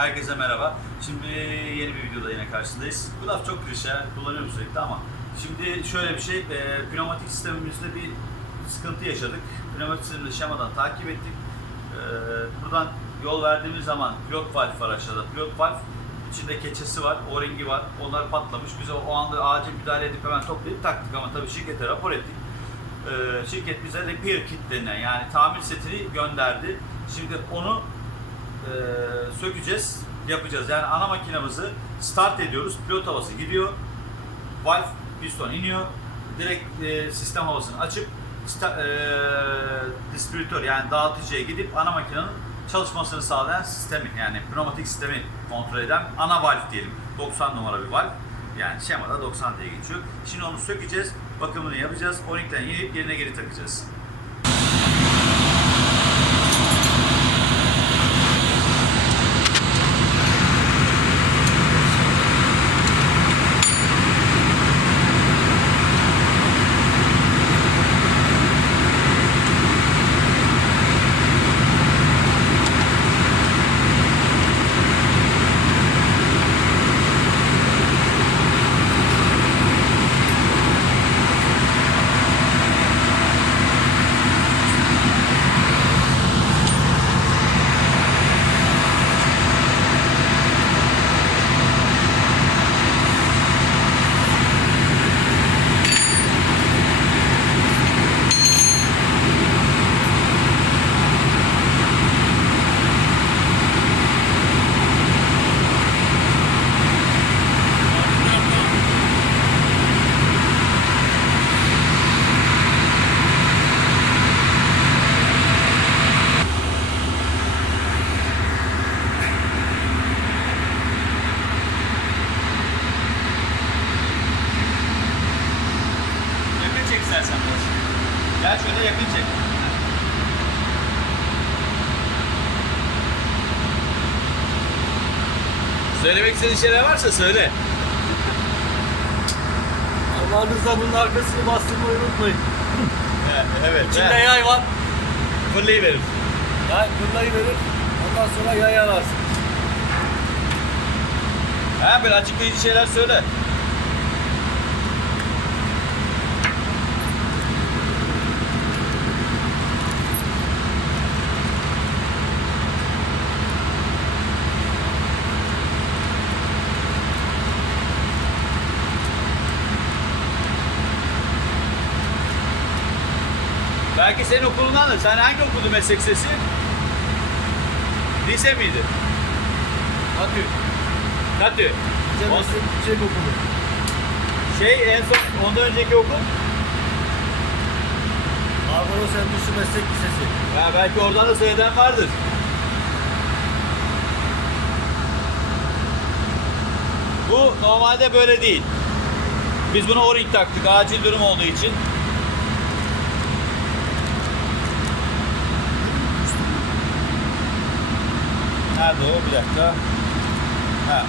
Herkese merhaba. Şimdi yeni bir videoda yine karşınızdayız. Bu laf çok klişe, kullanıyorum sürekli ama şimdi şöyle bir şey, pneumatik sistemimizde bir sıkıntı yaşadık. Pneumatik sisteminde şemadan takip ettik. Buradan yol verdiğimiz zaman pilot valve var aşağıda. Pilot valve içinde keçesi var, o-ringi var. Onlar patlamış. Biz o anda acil müdahale edip hemen toplayıp taktık ama tabii şirkete rapor ettik. Şirket bize repair kit denilen yani tamir setini gönderdi. Şimdi onu sökeceğiz, yapacağız. Yani ana makinamızı start ediyoruz. Pilot havası gidiyor. Valve piston iniyor. Direkt sistem havasını açıp distribütör yani dağıtıcıya gidip ana makinenin çalışmasını sağlayan sistemi yani pneumatik sistemi kontrol eden ana valve diyelim. 90 numara bir valve. Yani şemada 90 diye geçiyor. Şimdi onu sökeceğiz. Bakımını yapacağız. O-ring'den inip yerine geri takacağız. İstersen biraz. Gel şöyle yakın çek. Söylemek istediğin şeyler varsa söyle. Allah'ınızla bunun arkasını bastırmayı unutmayın. Evet. İçinde yay var. Fırlayıverir. Yay fırlayı verir. Ondan sonra yay ararsın. Böyle açıklayıcı şeyler söyle. Belki senin okulundandır. Sen hangi okudun meslek lisesi? Lise miydi? Katü. Katü. Bize meslek yüksek okulu. En son ondan önceki okul? Barbaros Endüstri Meslek Lisesi. Ya belki oradan da söyleden vardır. Bu normalde böyle değil. Biz buna o-ring taktık acil durum olduğu için. Nerede o? Bir dakika. Ha.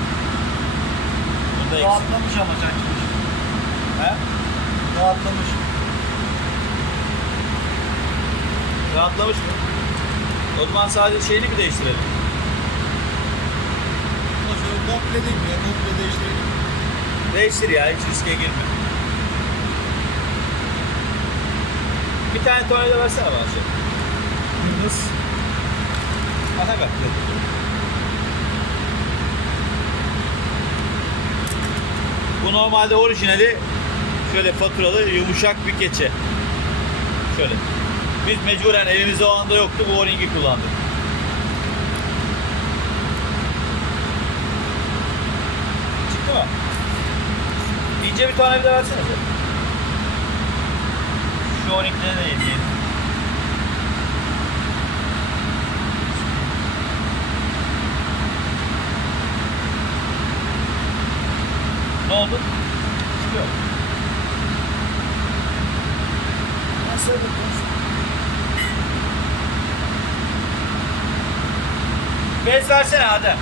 Bunda eksik. Rahatlamış ama sanki. He? Rahatlamış. Rahatlamış mı? O zaman sadece şeyini mi değiştirelim? Ama şöyle komple değil mi ya? Komple değiştirelim. Değiştir ya, hiç riske girme. Bir tane tornavida versene bana şey. Yunus. Aha bak. Bu normalde orijinali şöyle faturalı yumuşak bir keçe. Şöyle. Biz mecburen elimizde o anda yoktu, bu o-ringi kullandık. Çıktı mı? İnce bir tane bir de versene. Şu o-ringleri de yediyelim. Ne oldu? Çıkıyor. Nasıl yapıyorsun? Bez versene Adem.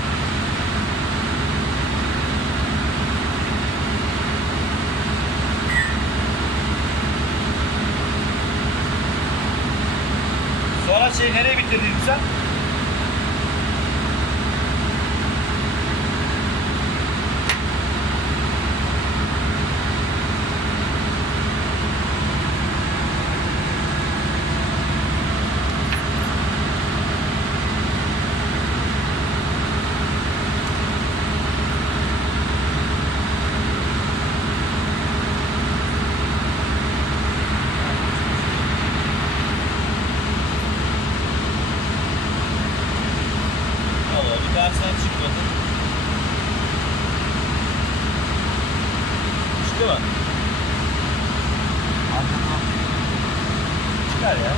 Sonra nereye bitirdin sen? Çıkar ya.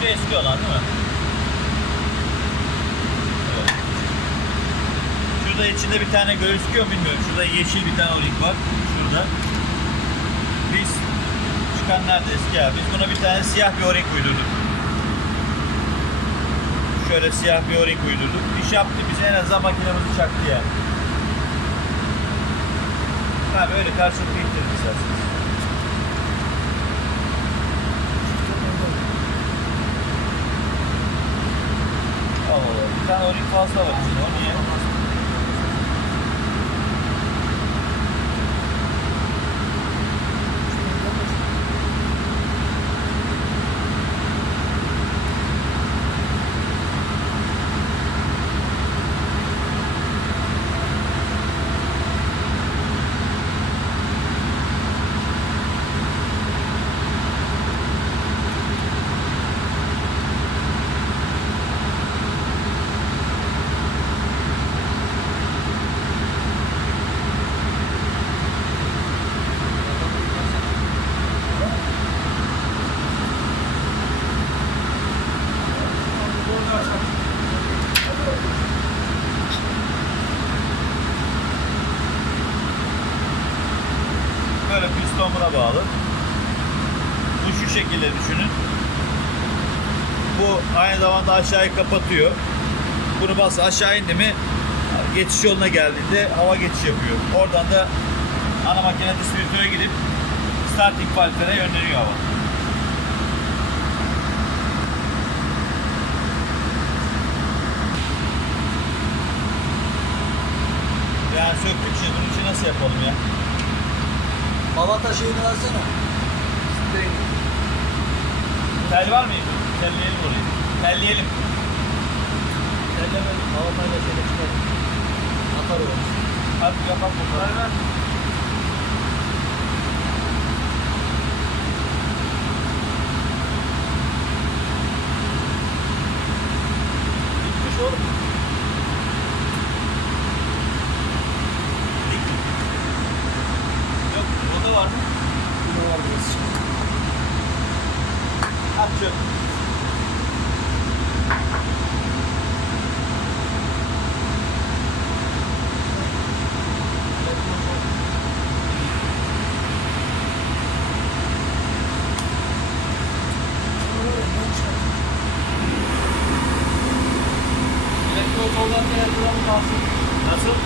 Şu eski olan değil mi? Evet. Şurada içinde bir tane gözüküyor mu bilmiyorum. Şurada yeşil bir tane o-ring var. Şurada. Biz çıkan nerede eski ya? Biz buna bir tane siyah bir o-ring uydurduk. Şöyle siyah bir o-ring uydurduk. İş yaptı. Biz en azından makinemizi çaktı yani. Ha böyle karşılıklı ittirdik isterseniz. Allah Allah. Bir tane o-ring fazla var içinde. O niye? Böyle piston buna bağlı. Bu şu şekilde düşünün. Bu aynı zamanda aşağıyı kapatıyor. Bunu bas aşağı indi mi geçiş yoluna geldiğinde hava geçiş yapıyor. Oradan da ana makine distribütöre gidip starting valvlere yönleniyor hava. Yani söktük şimdi bunun için nasıl yapalım ya? Balata şeyini versene. Tel var mıydı? Telleyelim orayı. Telleyelim. Ellemedim. Balatayla şeyle çıkarım. Atar o. Hadi yapalım bunu. Ver ver. Bitmiş oğlum. Yok, o da var mı? Yine var biraz. At çöp. Elektrosolvant'a yatıralım kalsın. Nasıl?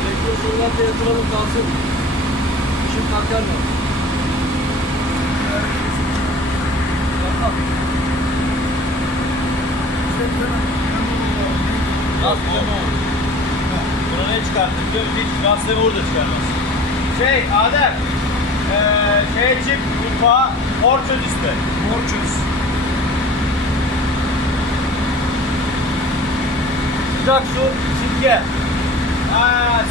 Elektrosolvant'a yatıralım kalsın. İşim kalkar mı? Yapma. Bak bu. Buna ne çıkarttık biliyor musun? Hiç gazetemi orada çıkarmaz. Adem. Şeye çık, mutfağa mor çöz iste. Mor çöz. Sıcak su, sirke.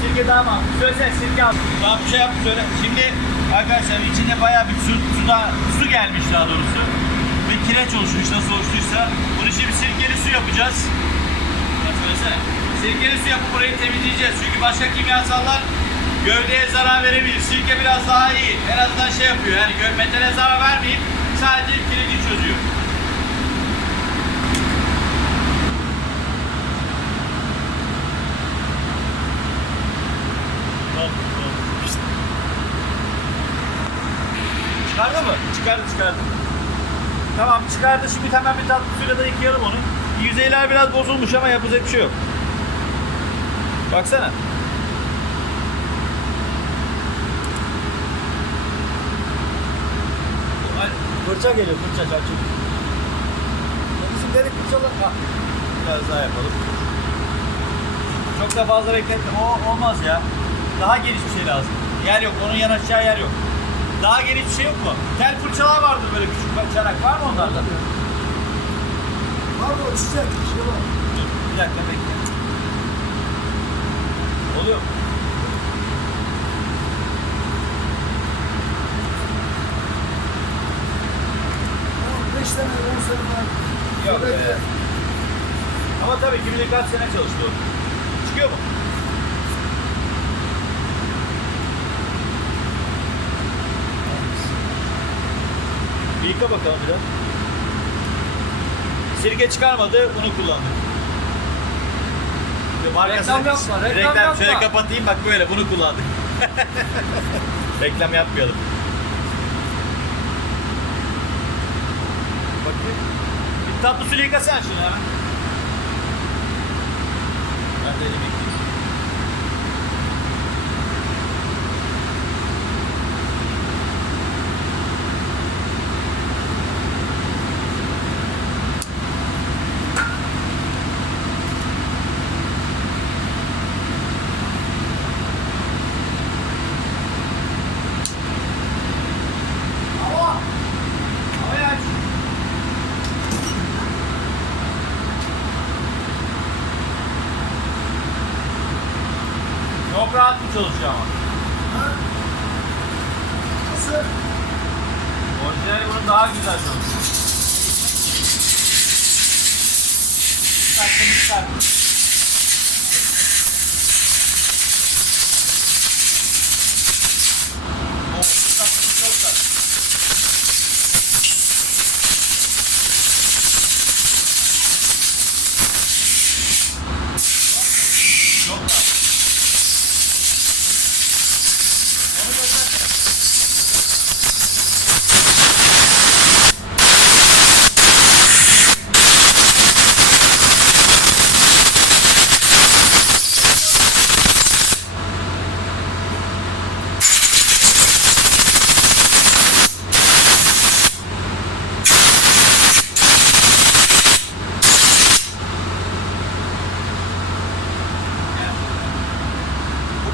Sirke daha mı? Söylesene sirke al. Tamam bir şey yap söyle. Şimdi arkadaşlar içinde bayağı bir su gelmiş daha doğrusu. Ve kireç oluşmuş nasıl oluştuysa. Bunu şimdi sirkeli su yapacağız. Ya söylesene. Sirkeli su yapıp burayı temizleyeceğiz. Çünkü başka kimyasallar gövdeye zarar verebilir. Sirke biraz daha iyi. En azından şey yapıyor. Yani metale zarar vermeyip sadece kireci çözüyor. Çıkardı mı? Çıkardı. Tamam çıkardı. Şimdi hemen bir tatlı suyla da yıkayalım onu. Yüzeyler biraz bozulmuş ama yapacak bir şey yok. Baksana. Fırça geliyor, fırça çarçur. Bizim dedik fırçalar. Biraz daha yapalım. Çok da fazla bekletme. O olmaz ya. Daha geniş bir şey lazım. Yer yok. Onun yanaşacağı yer yok. Daha geniş bir şey yok mu? Tel fırçalar vardır böyle küçük çanak. Var mı onlardan? Var mı o çiçek? Şey var. Dur bir dakika bekle. Oluyor mu? Evet. Ama tabii kim bilir kaç sene çalıştı o. Çıkıyor mu? Bir yıka bakalım biraz. Sirke çıkarmadı, bunu kullandık. Reklam yapma, reklam yapma. Şöyle kapatayım bak böyle, bunu kullandık. Reklam yapmayalım. Bakayım. Bir tatlı suyla yıkasana şunu hemen. Ben de elimi yıkayayım. Havayı aç. Çok rahat bir çalışıyor ama. Nasıl? Orijinali bunun daha güzel çalışıyor. Saçını O, saçını çok tatlı. Çok rahat. Onu göstersene.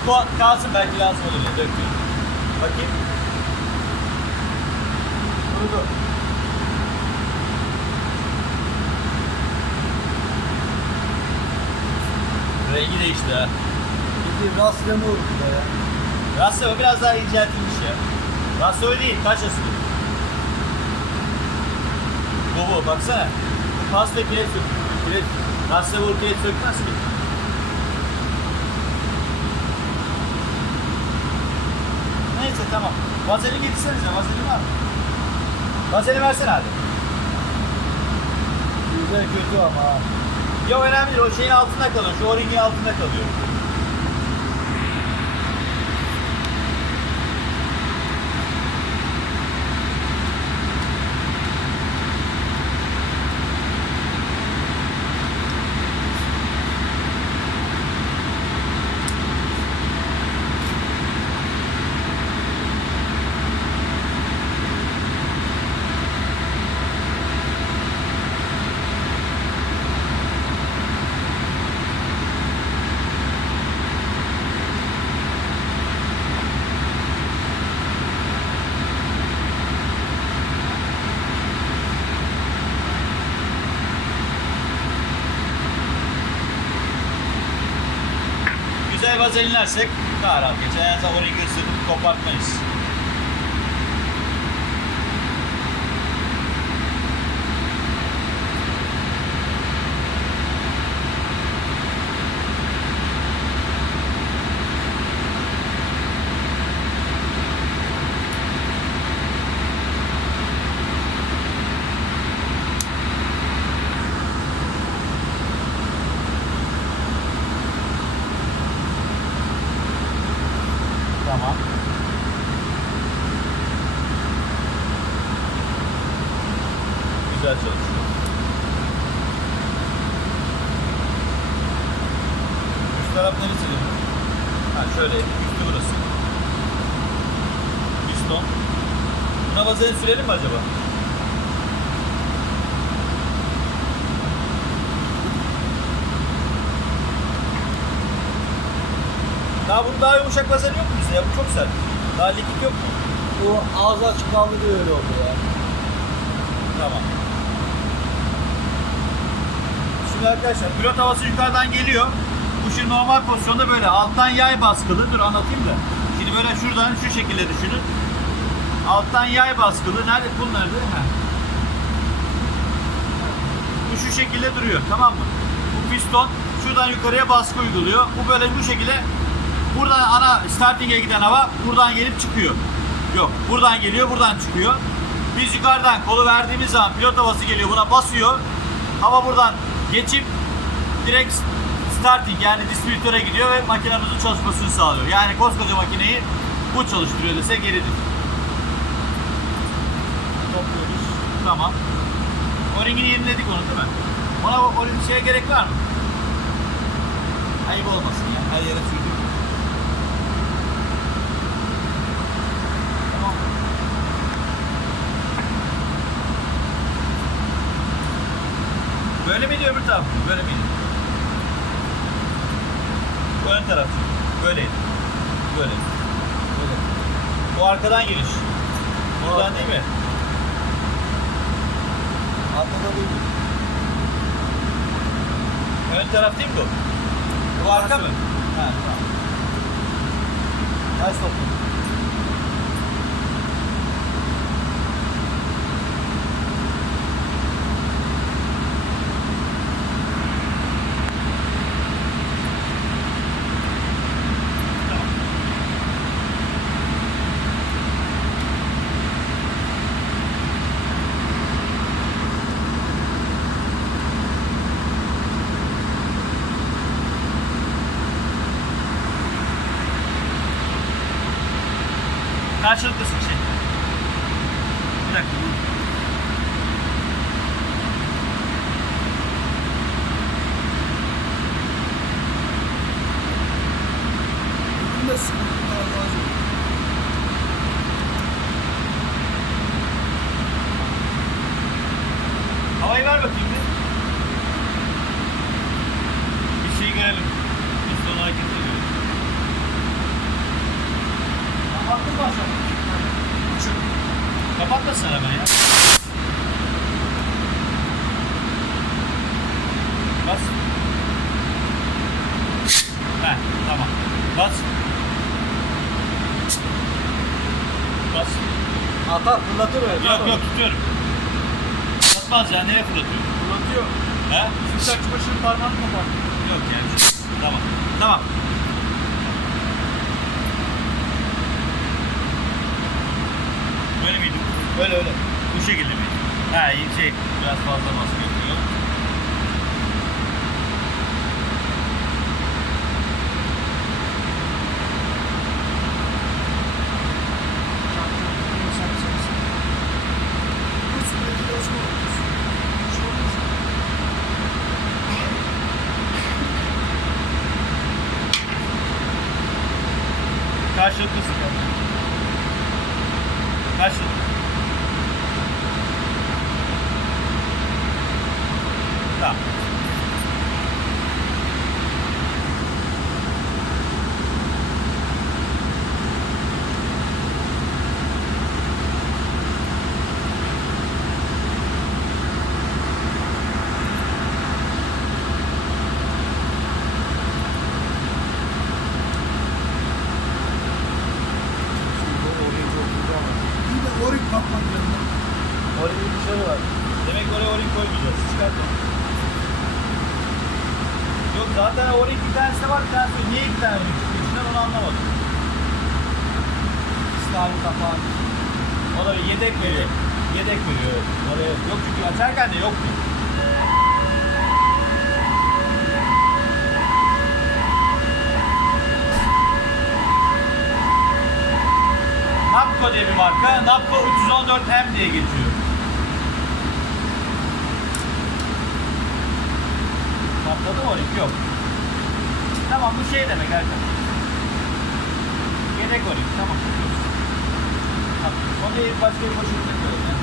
Bu kalsın, belki lazım olur ya, döküyorum. Bakayım. Kurudu. Rengi değişti ha. Bir rastlama oldu da ya. Rastava biraz daha inceltilmiş ya. Rastava değil, taş asılı. Bu baksana. Pas ve kireç söküyor. Kireç. Rastava kireç sökmez ki. Neyse tamam. Vazelin getirsenize. Vazelin var mı? Vazelin versene abi. Güzel kötü ama ha. Ya önemli değil. O şeyin altında kalıyor. Şu o-ringin altında kalıyor. Güzel vazelinlersek daha rahat geçer. En azından o-ringi ısırıp kopartmayız. Tamam. Güzel çalışıyor. Üst taraf neresi diyor? Ha şöyle, üstü burası. Piston. Buna vazelin sürelim mi acaba? Daha bunun daha yumuşak vazelin yok mu bizde ya? Bu çok sert. Daha likit yok mu? O ağzı açık kaldı diye öyle oldu ya. Tamam. Şimdi arkadaşlar pilot havası yukarıdan geliyor. Bu şimdi normal pozisyonda böyle alttan yay baskılı. Dur anlatayım da. Şimdi böyle şuradan şu şekilde düşünün. Alttan yay baskılı. Nerede? Pul nerede? Ha. Bu şu şekilde duruyor, tamam mı? Bu piston şuradan yukarıya baskı uyguluyor. Bu böyle bu şekilde buradan ana starting'e giden hava buradan gelip çıkıyor. Yok, buradan geliyor, buradan çıkıyor. Biz yukarıdan kolu verdiğimiz zaman pilot havası geliyor, buna basıyor. Hava buradan geçip direkt starting yani distribütöre gidiyor ve makinemizin çalışmasını sağlıyor. Yani koskoca makineyi bu çalıştırıyor desek yeridir. Topluyoruz. Tamam. O-ringini yeniledik onu değil mi? Ona o-ring şeye gerek var mı? Ayıp olmasın ya. Her yere sürdük. Tamam. Böyle miydi öbür taraf mı? Böyle miydi? Bu ön taraf. Böyleydi. Böyle. Böyle. Bu arkadan giriş. Buradan değil mi? Arkada değil mi? Ön taraf değil mi bu? Bu arka mı? Ha, tamam. Ters toplu. Tamam. Karşılıklısın şey. Bir dakika. Bunda sıkıntılar lazım. Havayı ver bakayım bir. Bir şeyi görelim. Piston hareketi görelim. Kapattın mı aşağı? Uçun. Kapatmasın hemen ya. Bas. Heh, tamam. Bas. Bas. Atar fırlatır öyle. Yok yok tutuyorum. Basmaz ya, nereye fırlatıyor? Fırlatıyor. He? Şu saç başının parmağını kopar. Yok yani. Tamam. Tamam. Böyle miydi? Öyle öyle. Bu şekilde mi? Ha iyi şey, biraz fazla baskı yapıyor. Karşılıklısın. Karşılıklı. Tamam. Orik bakmak yanında. Orik'in dışarı var. Demek oraya o-ring koymayacağız. Çıkart onu. Yok zaten o-ring bir tanesi de var, bir tanesi yok. Niye iki tane o-ring çıkıyor içinden onu anlamadım. İstihari kapağı. O da bir yedek veriyor. Yedek veriyor. Evet. Oraya yok çünkü açarken de yoktu. Napco diye bir marka. Napco 314M diye geçiyor. Patladı mı o-ring? Yok. Tamam bu şey demek arkadaşlar. Yedek o-ring. Tamam. Tamam. Onu başka bir boşlukta koyalım ya.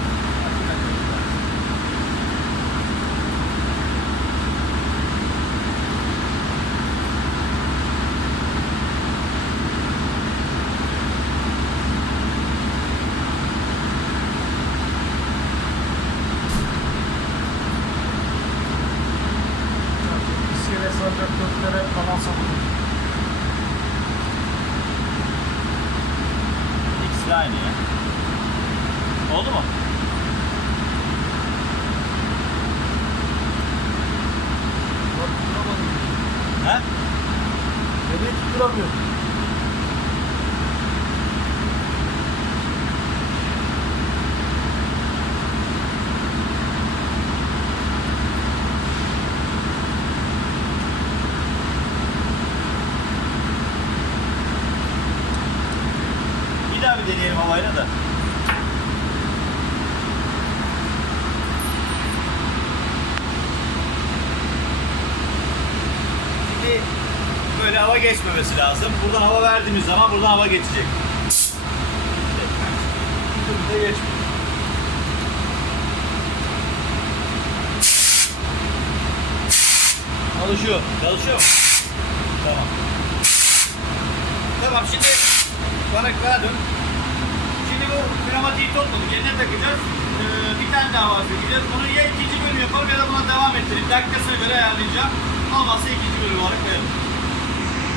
İskele saracak dörtlere falan sapılır. İkisi de aynı ya. Oldu mu? duramıyor. Bir daha bir deneyelim havayla da. Şimdi böyle hava geçmemesi lazım. Buradan hava verdiğimiz zaman buradan hava geçecek. Bir de geçmiyor. Çalışıyor. Çalışıyor mu? Tamam. Tamam şimdi bana dön. Şimdi bu pneumatiği topladık. Yerine takacağız. Bir tane daha var sökeceğiz. Bunu ya ikinci bölüm yapalım ya da buna devam ettirip dakikasına göre ayarlayacağım. Olmazsa ikinci bölüm olarak koyalım.